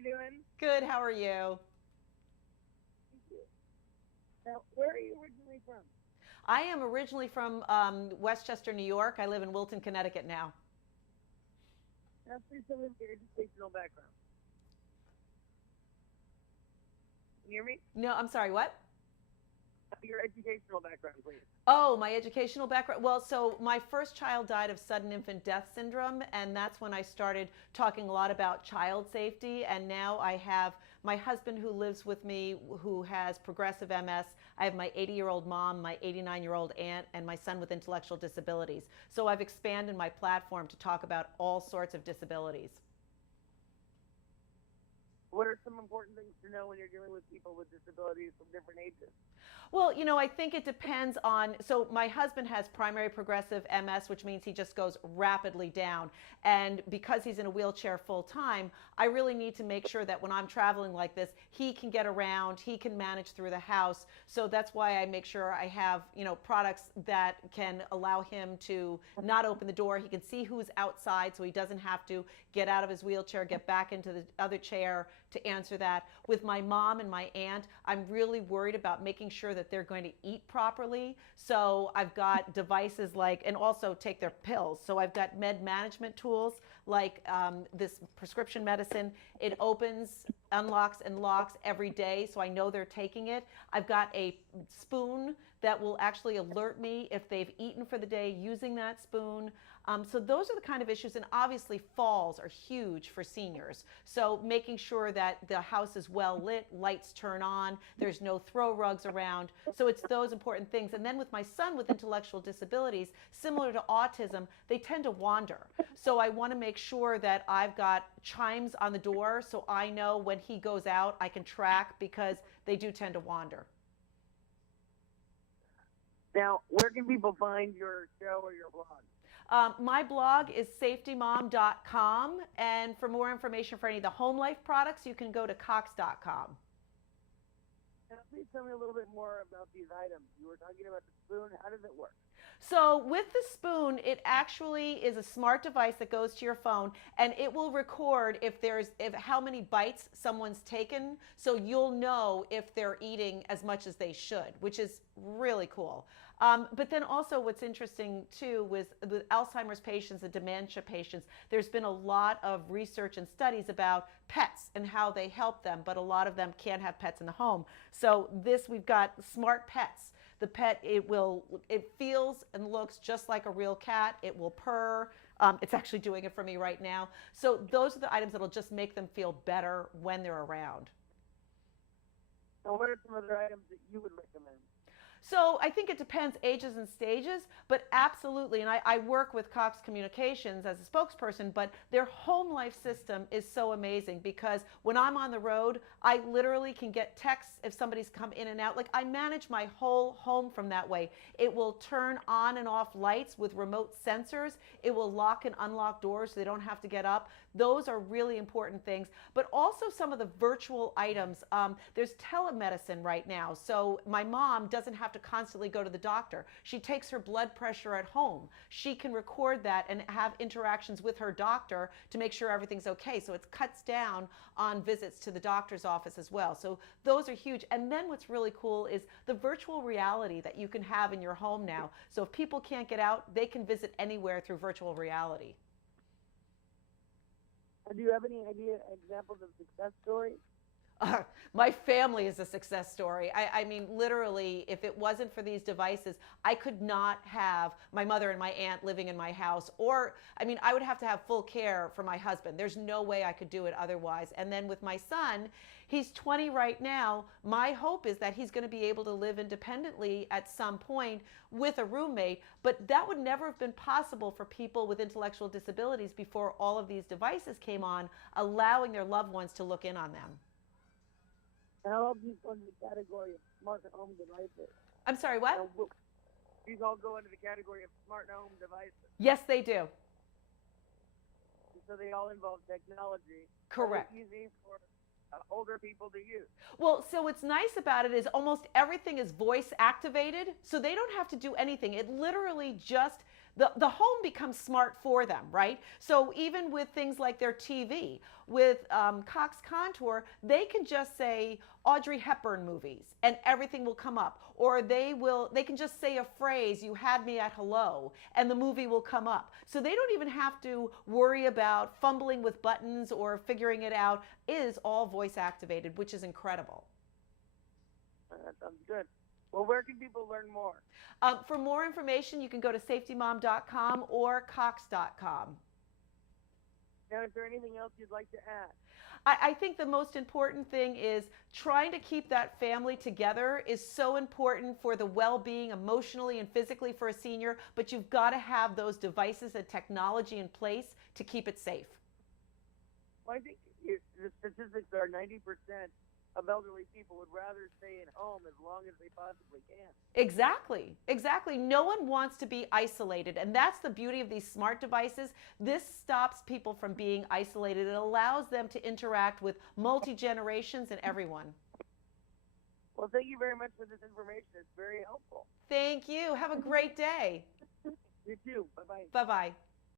you doing? Good, how are you? Thank you. Now, where are you originally from? I am originally from Westchester, New York. I live in Wilton, Connecticut now. Now, please tell me your educational background. Can you hear me? No, I'm sorry, what? Your educational background, please. Oh, my educational background. Well, so my first child died of sudden infant death syndrome, and that's when I started talking a lot about child safety. And now I have my husband who lives with me who has progressive MS. I have my 80-year-old mom, my 89-year-old aunt, and my son with intellectual disabilities. So I've expanded my platform to talk about all sorts of disabilities. What are some important things to know when you're dealing with people with disabilities from different ages? Well, I think it depends on. So, my husband has primary progressive MS, which means he just goes rapidly down. And because he's in a wheelchair full time, I really need to make sure that when I'm traveling like this, he can get around, he can manage through the house. So, that's why I make sure I have, products that can allow him to not open the door. He can see who's outside so he doesn't have to get out of his wheelchair, get back into the other chair to answer that. With my mom and my aunt, I'm really worried about making sure that they're going to eat properly. So I've got devices like, and also take their pills. So I've got med management tools like this prescription medicine. It opens, unlocks, and locks every day, so I know they're taking it. I've got a spoon that will actually alert me if they've eaten for the day using that spoon. So those are the kind of issues, and obviously falls are huge for seniors. So making sure that the house is well lit, lights turn on, there's no throw rugs around. So it's those important things. And then with my son with intellectual disabilities, similar to autism, they tend to wander. So I want to make sure that I've got chimes on the door so I know when he goes out, I can track because they do tend to wander. Now, where can people find your show or your blog? My blog is safetymom.com, and for more information for any of the home life products, you can go to cox.com. Now, please tell me a little bit more about these items. You were talking about the spoon. How does it work? So with the spoon, it actually is a smart device that goes to your phone, and it will record if how many bites someone's taken, so you'll know if they're eating as much as they should, which is really cool. But then also what's interesting too with Alzheimer's patients and dementia patients, there's been a lot of research and studies about pets and how they help them, but a lot of them can't have pets in the home. So we've got smart pets. The pet, it feels and looks just like a real cat. It will purr. It's actually doing it for me right now. So those are the items that'll just make them feel better when they're around. Now, what are some other items that you would recommend? So I think it depends ages and stages, but absolutely. And I work with Cox Communications as a spokesperson, but their home life system is so amazing because when I'm on the road, I literally can get texts if somebody's come in and out. Like I manage my whole home from that way. It will turn on and off lights with remote sensors. It will lock and unlock doors so they don't have to get up. Those are really important things, but also some of the virtual items. There's telemedicine right now. So my mom doesn't have to constantly go to the doctor. She takes her blood pressure at home. She can record that and have interactions with her doctor to make sure everything's okay. So it cuts down on visits to the doctor's office as well. So those are huge. And then what's really cool is the virtual reality that you can have in your home now. So if people can't get out, they can visit anywhere through virtual reality. Do you have any examples of success stories? My family is a success story. I mean, literally, if it wasn't for these devices, I could not have my mother and my aunt living in my house. Or, I mean, I would have to have full care for my husband. There's no way I could do it otherwise. And then with my son, he's 20 right now. My hope is that he's going to be able to live independently at some point with a roommate. But that would never have been possible for people with intellectual disabilities before all of these devices came on, allowing their loved ones to look in on them. How all these go into the category of smart home devices? I'm sorry, what? These all go into the category of smart home devices. Yes, they do. So they all involve technology. Correct. It's easy for older people to use. Well, so what's nice about it is almost everything is voice activated, so they don't have to do anything. It literally just the home becomes smart for them, right? So even with things like their TV, with Cox Contour, they can just say Audrey Hepburn movies and everything will come up. Or they can just say a phrase, "You had me at hello," and the movie will come up. So they don't even have to worry about fumbling with buttons or figuring it out. It is all voice activated, which is incredible. That sounds good. Well, where can people learn more? For more information, you can go to safetymom.com or cox.com. Now, is there anything else you'd like to add? I think the most important thing is trying to keep that family together is so important for the well-being emotionally and physically for a senior, but you've got to have those devices and technology in place to keep it safe. Well, I think the statistics are 90% of elderly people would rather stay at home as long as they possibly can. Exactly, exactly. No one wants to be isolated, and that's the beauty of these smart devices. This stops people from being isolated. It allows them to interact with multi-generations and everyone. Well, thank you very much for this information. It's very helpful. Thank you. Have a great day. You too. Bye-bye. Bye-bye.